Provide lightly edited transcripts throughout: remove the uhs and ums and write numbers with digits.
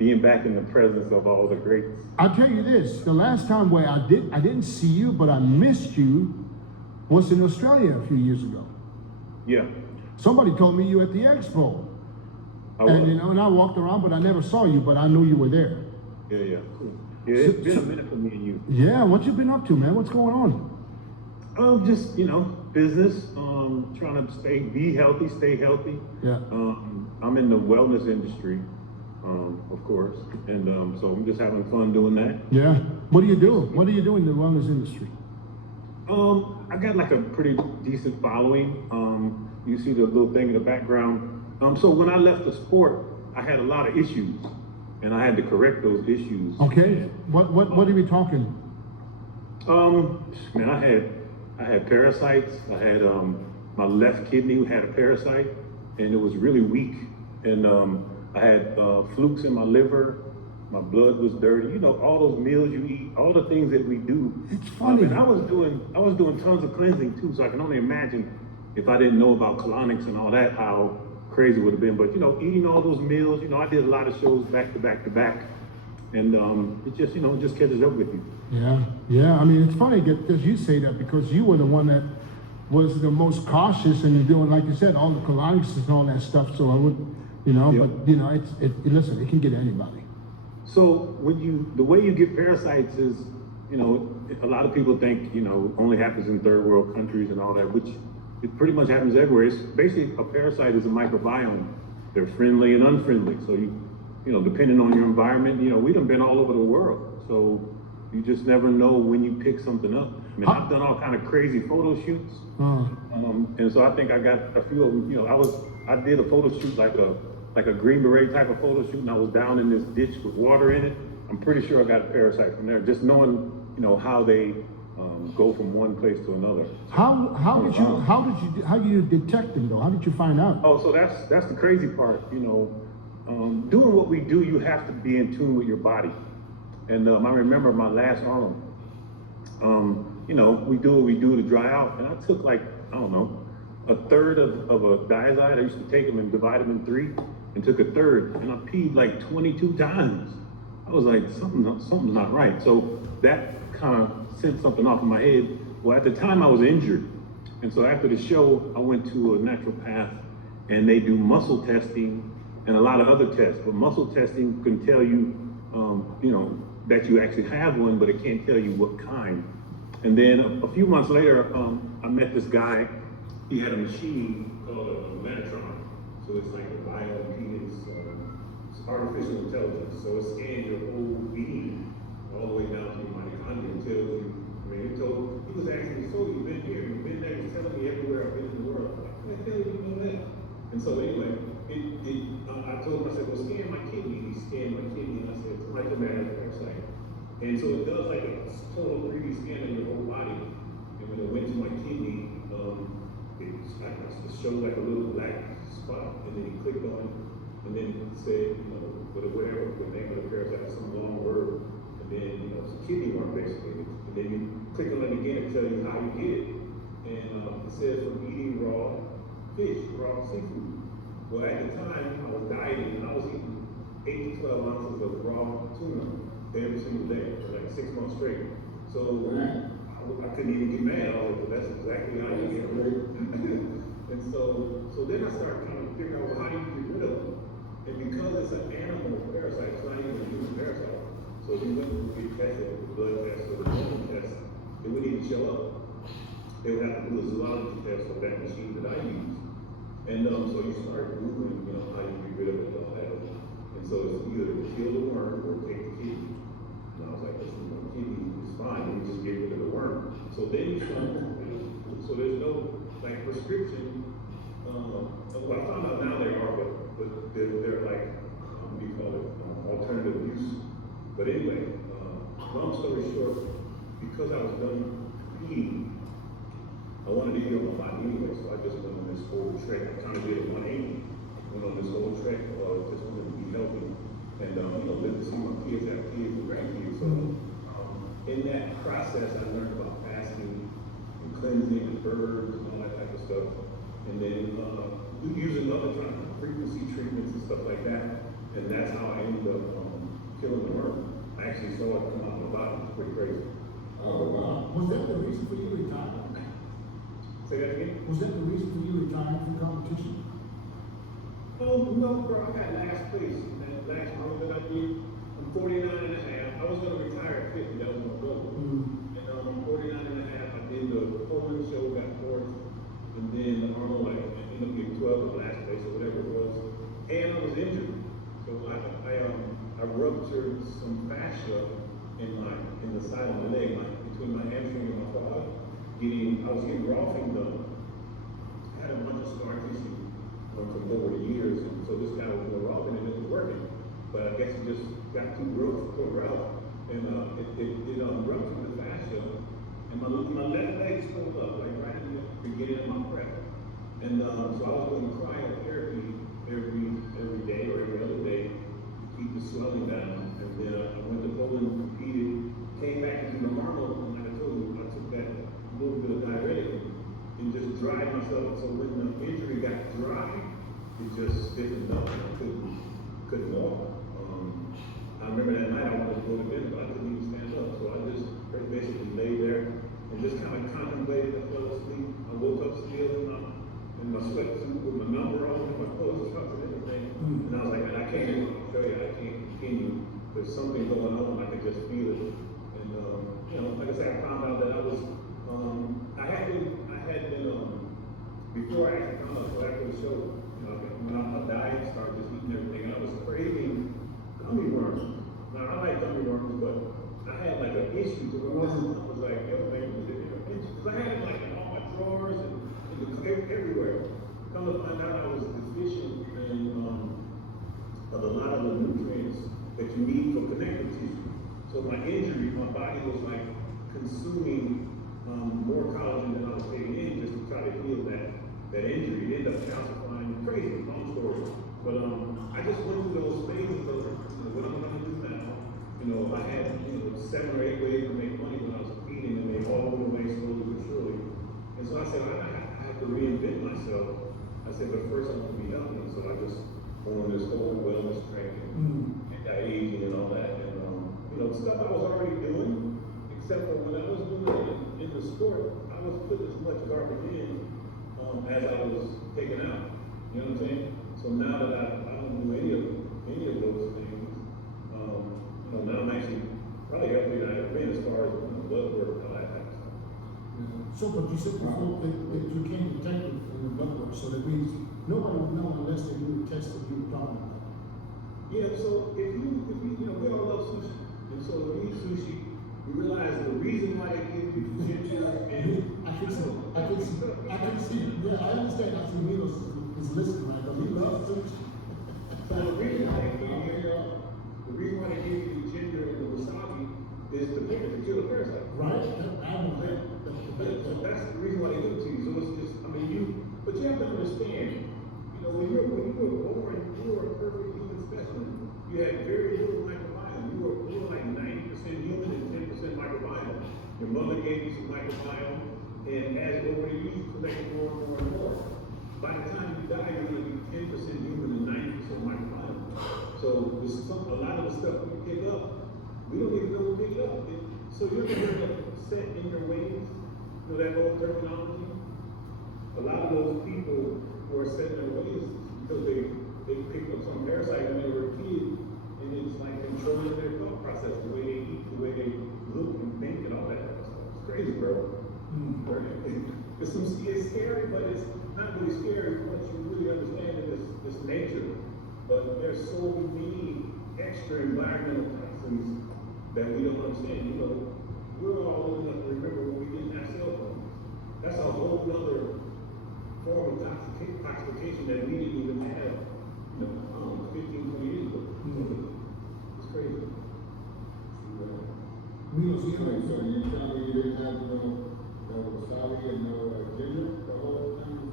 being back in the presence of all the greats. I'll tell you this, the last time where I didn't see you, but I missed you, was in Australia a few years ago. Yeah. Somebody told me you at the expo. I was. And you know, and I walked around, but I never saw you, but I knew you were there. Yeah, cool. Yeah, it's been a minute for me and you. Yeah, what you been up to, man? What's going on? Just, business, trying to be healthy, stay healthy. Yeah. I'm in the wellness industry, of course, and so I'm just having fun doing that. Yeah. What do you do? What do you do in the wellness industry? I got like a pretty decent following. You see the little thing in the background. So when I left the sport, I had a lot of issues, and I had to correct those issues. Okay. What are we talking? Man, I had parasites. I had my left kidney had a parasite, and it was really weak. And I had flukes in my liver. My blood was dirty. All those meals you eat, all the things that we do. It's funny. And I was doing tons of cleansing too. So I can only imagine if I didn't know about colonics and all that, how crazy it would have been. But eating all those meals, I did a lot of shows back to back to back, and it just it just catches up with you. Yeah. I mean, it's funny because you say that because you were the one that was the most cautious and you're doing, like you said, all the colonics and all that stuff. So I would, Yep. but listen, it can get anybody. So the way you get parasites is, a lot of people think, only happens in third world countries and all that, which it pretty much happens everywhere. It's basically a parasite is a microbiome. They're friendly and unfriendly. So depending on your environment, we done been all over the world. So you just never know when you pick something up. I mean, I've done all kind of crazy photo shoots. And so I think I got a few of them, I did a photo shoot like a Green Beret type of photo shoot, and I was down in this ditch with water in it. I'm pretty sure I got a parasite from there, just knowing, how they go from one place to another. How did you detect them though? How did you find out? Oh, so that's the crazy part, doing what we do, you have to be in tune with your body. And I remember my last Arnold, we do what we do to dry out, and I took a third of a Diazide. I used to take them and divide them in 3, and took a third, and I peed like 22 times. I was like, something's not right. So that kind of sent something off in my head. Well, at the time I was injured, and so after the show, I went to a naturopath, and they do muscle testing and a lot of other tests. But muscle testing can tell you, that you actually have one, but it can't tell you what kind. And then a few months later, I met this guy. He had a machine called a Metatron. So it's like a bioimpedance, it's artificial intelligence. So it scans your whole being all the way down to your mitochondria and tells you, he was asking me, so you've been here, you've been there, he's telling me everywhere I've been in the world. How the hell do you know that? And so anyway, I told him, I said, well, scan my kidney. He scanned my kidney, and I said, somebody told me I had a parasite. And so it does like a total 3D scan of your whole body. And when it went to my kidney, it showed like a little black spot, and then he clicked on it, and then it said, whatever, the name of the parasite, some long word, and then, it's a kidney worm basically. And then you click on it again and tell you how you get it. And it says from eating raw fish, raw seafood. Well, at the time, I was dieting, and I was eating 8 to 12 ounces of raw tuna every single day for like 6 months straight. So I couldn't even get mad. I was like, well, that's exactly how you get rid of it. And so then I started trying to figure out, how do you get rid of it? And because it's an animal parasite, it's not even a human parasite. So you wouldn't get tested with the blood test or the blood test, it wouldn't even show up. They would have to do a zoology test on that machine that I use. And so you start Googling, how you get rid of it and all that. And so it's either kill the worm or take the kidney. And I was like, listen, my kidney is fine, let me just get rid of the worm. So then you start, so there's no prescription. Well, I found out now there are, but they're like, what do you call it, alternative use. But anyway, long story short, because I was done eating, I wanted to eat on my body anyway, so I just went on this whole trek. I kind of did it 180. Went on this whole trek, just wanted to be healthy. And, live to see my kids, have kids and grandkids. So, in that process, I learned about fasting and cleansing and herbs and all that type of stuff. And then, using other kind of frequency treatments and stuff like that. And that's how I ended up pretty crazy. Was that the reason for you retiring? Say that again? Was that the reason for you retiring from competition? Oh, no, bro, I got last place in that last round that I did. I'm 49 and a half. I was gonna retire at 50, that was my goal. And 49 and a half, I did the Coleman show, got fourth, and then the Arnold, I ended up getting 12 in last place or whatever it was. And I was injured. So I ruptured some fascia in the side of my leg, between my hamstring and my quad. I was getting golfing done. I had a bunch of scar tissue from over the years, and so this guy was more rolling and it was working. But I guess it just got too gross, tore out, and it ruptured the fascia, and my left leg swelled up, like right in the beginning of my prep. And so I was doing cryotherapy every day or every other day to keep the swelling down. And then I went to Poland, competed, came back into the normal, and like I told you, I took that little bit of diuretic and just dried myself. So when the injury got dry, it just stiffened up and I couldn't walk. I remember that night I wanted to go to bed, but I couldn't even stand up. So I just basically lay there and just kind of contemplated. I fell asleep. I woke up still in my sweatsuit with my number on and my clothes tucked and everything. And I was like, man, I can't continue. There's something going on. I could just feel it. And like I said, I found out that I was I had been before I actually found out, so after the show, when I died, started just eating everything, and I was craving gummy worms. Now I like gummy worms, but I had like an issue to it. I was like, everything was different. Because I had it like in all my drawers and everywhere. Come to find out I was deficient in a lot of the nutrients that you need for connective tissue. So my injury, my body was like consuming more collagen than I was taking in just to try to heal that injury. It ended up calcifying, crazy, long story. But I just went through those phases of what I'm gonna do now. I had 7 or 8 ways to make money when I was competing, and they all went away slowly but surely. And so I said, I have to reinvent myself. I said, but first I want to be healthy. And so I just went on this whole wellness training, anti-aging and all that. And stuff I was already doing, except for when I was doing it in the sport, I was putting as much garbage in as I was taking out. You know what I'm saying? So now that I don't do any of those things, now I'm actually probably healthier than I've ever been as far as blood work and all that kind of stuff. So, but you said before that you came detective in the blood work, so that means nobody would know unless they do a test that you were talking about. Yeah, so if you we all love sushi. And so when we eat sushi, we realize the reason why they give you ginger and I can see, yeah, I understand. I see Milos is listening, right? Because he loves sushi. So the reason why they give you the ginger and the wasabi is to kill the parasite. Right? I know that. So that's the reason why they do it to you. So it's just, but you have to understand, when you were born, you were a perfect human specimen. You had very little microbiome. You were like 90% human and 10% microbiome. Your mother gave you some microbiome, and as over the years, you collected more and more and more. By the time you die, you're going to be 10% human and 90% microbiome. So a lot of the stuff we pick up, we don't even know we pick it up. So you're going to set in your ways, that whole terminology. A lot of those people who are set in their ways because they picked up some parasite when they were a kid, and it's like controlling their thought process, the way they eat, the way they look and think, and all that kind of stuff. It's crazy, bro. It's scary, but it's not really scary once you really understand this nature. But there's so many extra environmental toxins that we don't understand. We're all old enough to remember when we didn't have cell phones. That's a whole other form of toxification that we didn't even have, 15, 20 years ago. It's crazy. Milos, So you tell me you didn't have no wasabi and no ginger the whole time you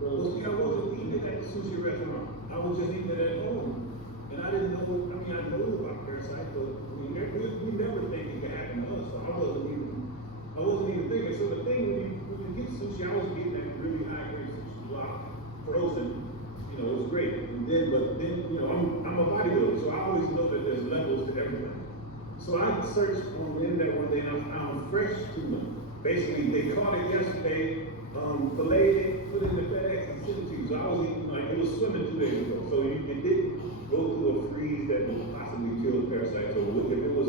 Well, see, I wasn't eating it at the sushi restaurant. I was just eating it at home. And I didn't know, I know about parasites, but we never think it could happen to us. So I wasn't even thinking. So the thing when you get sushi, I was getting that really high grade sushi block, frozen. It was great. But then, I'm a bodybuilder, so I always know that there's levels to everything. So I searched on the internet one day and I found fresh tuna. Basically, they caught it yesterday, filleted it, put it in the FedEx and sent it to you. So I was eating, like, it was swimming 2 days ago. So it didn't go through a freeze that would possibly kill the parasites. So look, if it was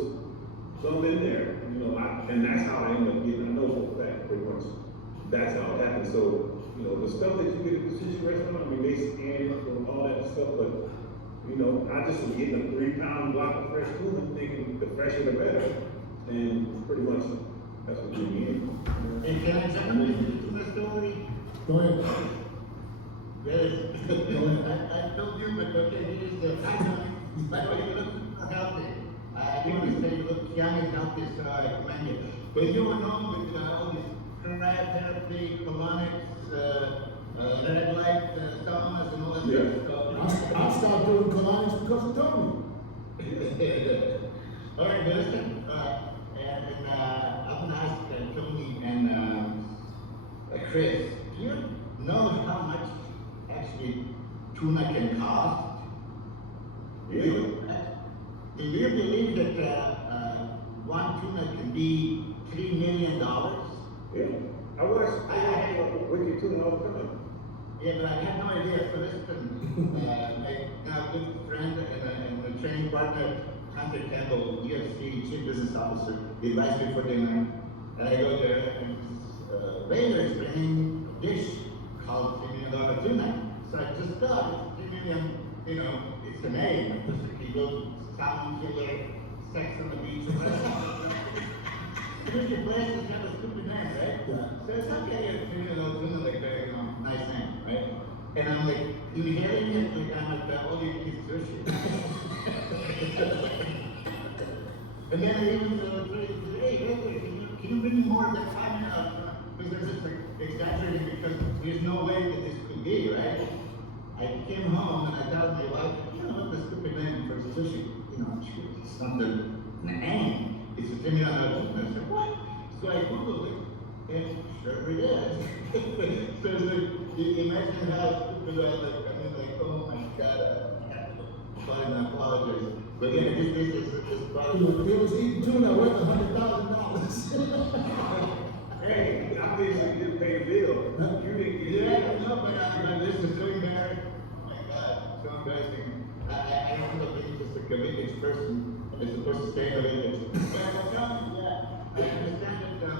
some in there, you know, and that's how I ended up getting, I know for a fact, pretty much, that's how it happened. So, you know, the stuff that you get at the sushi restaurant, I mean, they scan and all that stuff, but, you know, I just was getting a 3-pound block of fresh tuna, thinking the fresher the better, and pretty much that's what you need. And can I tell you the story? Go ahead. Yes. I told you, but okay, here's the title. By the way, you look healthy. I do want to say you look young and healthy, so I commend you. But you were known with all these cryotherapy, colonics, red light saunas and all that stuff. I stopped doing colonics because of Tony. All right, but listen, and I'm gonna ask Tony and Chris, do you know how much actually tuna can cost? Yeah. Do you believe that one tuna can be $3 million? Yeah. I watch Wicked Tuna all the time. Yeah, but I had no idea. So listen, I got a good friend and a training partner, Hunter Campbell, UFC Chief Business Officer. He invites me for dinner, and I go there, and waiter is bringing a dish called $3 million tuna. So I just thought, $3 million, you know, it's a name. Just like you go salmon killer, sex on the beach, or whatever. Usually places have a stupid name, right? Yeah. So it's okay if $3 million tuna like that, you know, nice name, right? And I'm like, inhaling it like I'm at the all-you-can-eat sushi. And then I even hey, wait, can you bring me more of that 5 minutes? Because they're just like exaggerating because there's no way that this could be, right? I came home and I told my wife, you know what the stupid name for sushi? You know, it's not the name. It's a $3 million tuna. I said, what? So I Googled it, and sure it is. So it's like, imagine how stupid I was. I mean, like, oh my God, I apologize. But then this is probably. He was eating tuna worth $100,000. Hey, obviously you didn't pay a bill. You didn't get Yeah, no, but this is so embarrassing. Oh my God, so embarrassing. I end up being just a committed person as opposed to staying a village. But I understand that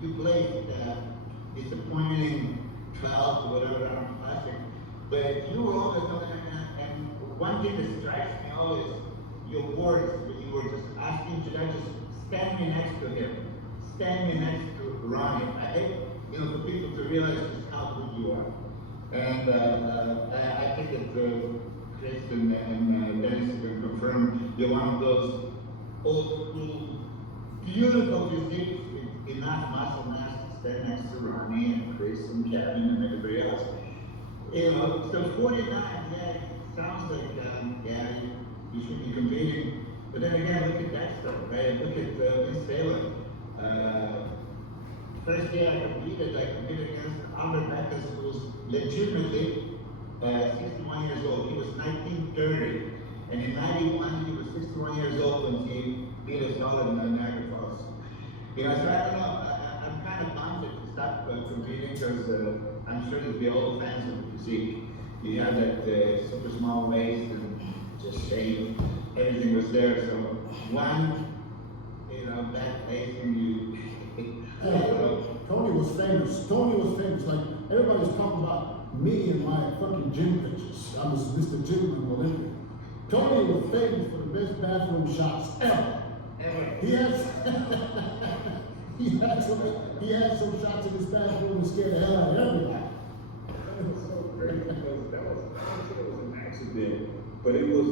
you played disappointing 12 or whatever on classic, but you were always on and one thing that strikes me always, your words when you were just asking, should I just stand me next to him? Stand me next to Ronnie. I hate, you know, for people to realize just how good you are. And I think that Chris and Dennis can confirm you're one of those old school, beautiful physiques with enough muscle mass to stand next to Ronnie and Chris and Kevin and everybody else. You know, so 49, yeah, sounds like, yeah, you should be competing. But then again, look at Dexter, right? Look at Vince Taylor. First year I competed against Albert Beckers, who was legitimately 61 years old. He was 1930. And in 91, he was 61 years old when he beat us all in Niagara Falls. You know, so I don't know. I'm kind of bummed to stop competing because I'm sure that the old fans of the physique. You have that super small waist and just shape. Everything was there. So one, you know, back facing you. Tony was famous. Tony was famous. Like everybody was talking about me and my fucking gym pictures. I was Mr. Gym Olympia. Tony was famous for the best bathroom shots ever. He has he had some shots in his bathroom that scared the hell out of everybody. That was so crazy because that was, I don't say it was an accident, but it was,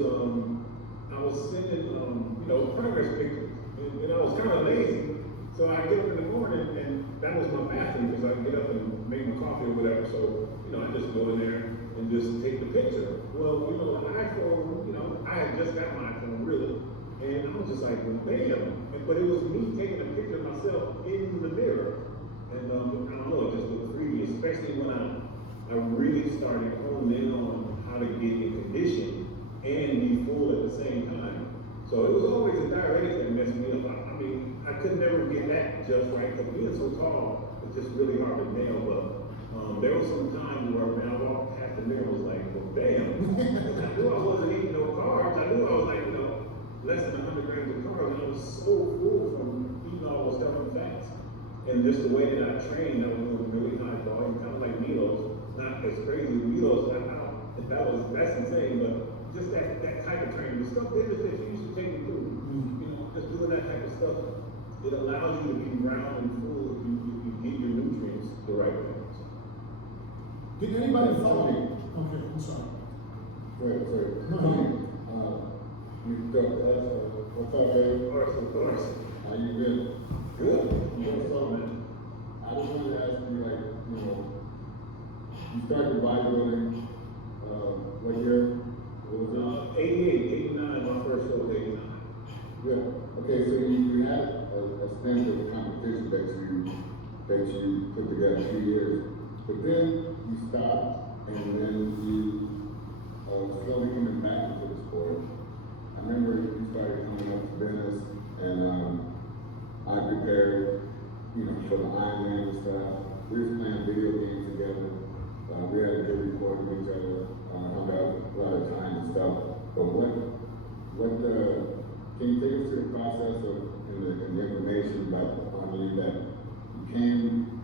I was sending, you know, progress pictures, and I was kind of lazy. So I get up in the morning, and that was my bathroom because I get up and make my coffee or whatever. So, you know, I just go in there and just take the picture. Well, you know, the iPhone, you know, I had just got my iPhone really, and I was just like, well, bam. But it was me taking a picture of myself in the mirror. And I don't know, it just looked freaky, especially when I really started honing in on how to get in condition and be full at the same time. So it was always a direct that messed me up. I mean, I could never get that just right, because being so tall, it's just really hard to nail, but, there was some times where, man, I walked past the mirror, was like, well, damn. I knew I wasn't eating no carbs, I knew I was like, less than 100 grams of carbs, and I was so full from eating all those stuff and fats. And just the way that I trained, I was doing really high volume, kind of like Milos, not as crazy as Milos, that's insane, but just that type of training, the stuff that you used to take me through, just doing that type of stuff, it allows you to be round and full if you get your nutrients the right way. Did anybody follow me? Okay, I'm sorry. Wait, No, Tony, you don't, what's up, baby? Of course. How you been? Good. What's up, man? I just wanted to ask you, like, you started bodybuilding, what year? What was it? 88, 89, my first show was 89. Yeah, okay, so you had a stint of competition that you put together 2 years, but then you stopped, and then you slowly coming back into the sport. I remember you started coming up to Venice, and I prepared, for the Ironman and stuff. We was playing video games together. We had a good rapport with each other, hung out a lot of time and stuff. But can you take us through the process of, and the information about that you came,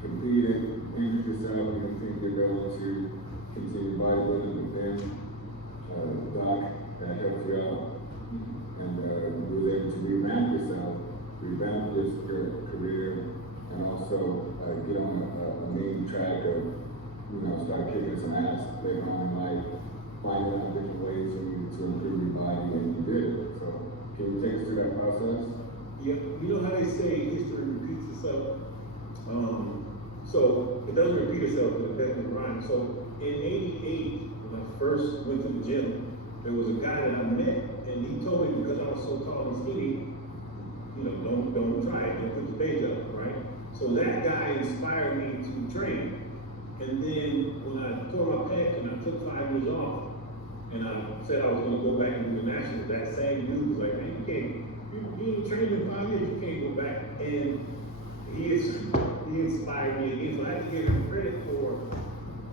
competed, injured yourself, and you think you're going to continue bodybuilding, but then, Doc, that helped you out, and, you was able to revamp yourself, revamp your career, and also, get on a main track of, start kicking some ass later on in life, finding out different ways for you to improve your body, and you did it. So, can you take us through that process? Yeah, you know how they say history repeats itself? So it doesn't repeat itself, but it definitely rhymes. So in 88, when I first went to the gym, there was a guy that I met, and he told me because I was so tall and skinny, don't try it, don't put your stage up, right? So that guy inspired me to train. And then when I tore my pec and I took 5 years off, and I said I was gonna go back and do the national, that same dude was like, man, you ain't trained in 5 years, you can't go back. And he inspired me again, so I had to give him credit for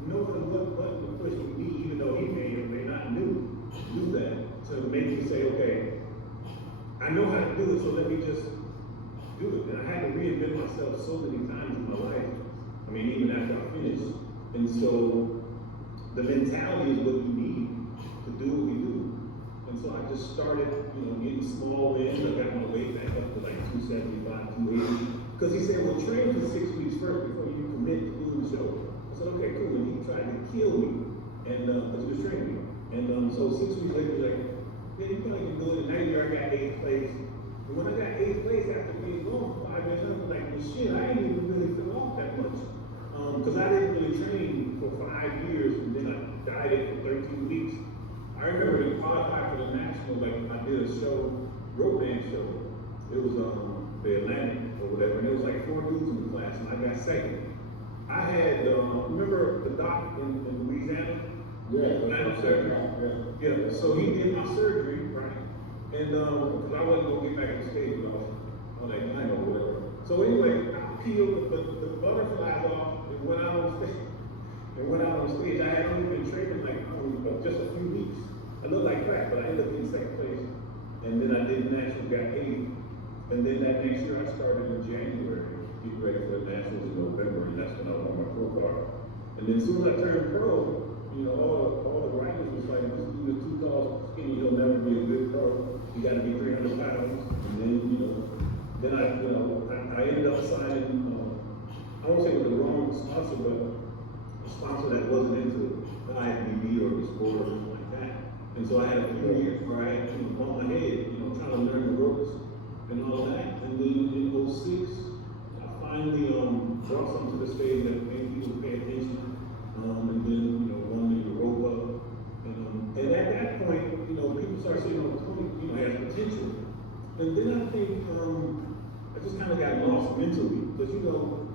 knowing what button to push with me, even though he may or may not do that, to make me say, okay, I know how to do it, so let me just do it. And I had to reinvent myself so many times in my life. I mean, even after I finished. And so the mentality is what you need to do what we do. And so I just started, getting small wins. I got my weight back up to like 275, 280. Because he said, well, train for 6 weeks first before you commit to doing the show. I said, okay, cool. And he tried to kill me, and because he was training me. And so 6 weeks later, he was like, yeah, you probably can do it. And that year I got 8th place. And when I got 8th place after being gone for 5 years, I was like, well, shit, I ain't even really feel off that much. Because I didn't really train for 5 years, and then I dieted for 13 weeks. I remember to qualify for the national, like I did a show, rope band show. It was the Atlantic or whatever, and it was like 4 dudes in the class, and I got second. I had, remember the doc in Louisiana? Yeah. Atlantic surgery. Yeah, so he did my surgery, right? And because I wasn't gonna get back on stage on that night or whatever. So anyway, I peeled the butterflies off and went out on stage. I had only been training like just a few weeks. I looked like crap, but I ended up getting 2nd place. And then I did the national, got 8th. And then that next year I started in January, getting ready for the nationals in November, and that's when I won my pro card. And then as soon as I turned pro, all the writers was like, this dude is too tall, skinny, he'll never be a good pro. You gotta be 300 pounds. And then I ended up signing, I won't say it was the wrong sponsor, but a sponsor that wasn't into the IFBB or the sport or something like that. And so I had a few years where I had to bump my head, trying to learn the ropes and all that. And then in 06, I finally brought something to the stage that made people pay attention. And then, won the Europa. And at that point, people started saying, Tony, has potential. And then I think I just kind of got lost mentally. Because you know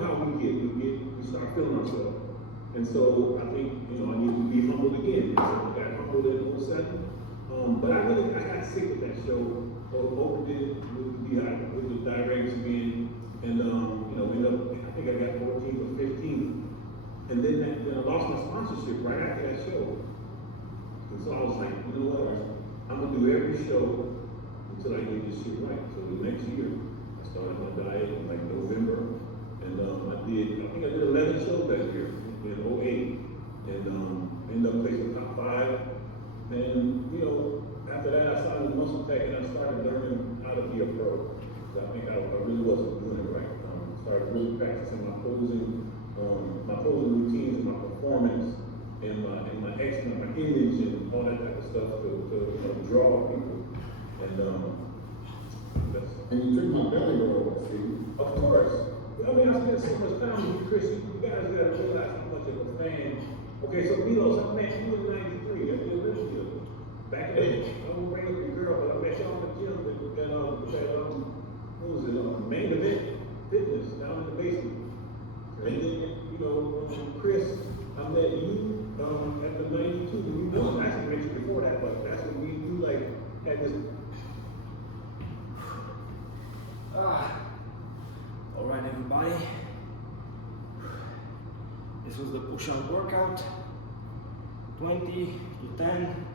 how we start feeling ourselves. And so I think, I need to be humbled again. So I got humbled in 07. But I got sick of that show. Overdid it with the directs again, and you know, ended up, I think I got 14th or 15th. And then I lost my sponsorship right after that show. And so I was like, you know what? I'm gonna do every show until I get this shit right. So the next year, I started my diet in like November, and I think I did 11 shows that year in 08, and ended up placing top 5. And you know, after that, I started with Muscle Tech, and I started learning how to be a pro. So I think I really wasn't doing it right. Started really practicing my posing routines, and my performance, and my image, and all that type of stuff to you know, draw people. And that's, And you took my belly roll, see? of course. I mean, I spent so much time with you, Chris. You guys gotta realize how much of a fan. Okay, so Milos, I met you in '93 at the Olympia. Back in the day, I was bringing up the girl, but I met y'all in the gym what was it? Main Event Fitness down in the basement. And then, you know, Chris, I met you at the 92. You know, I actually met you before that, but that's when you like had this. All right, everybody. This was the push-up workout. 20 to 10,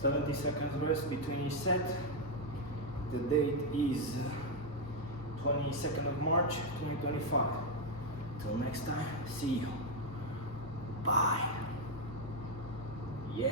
70 seconds rest between each set. The date is 22nd of March, 2025. Till next time, see you. Bye. Yeah.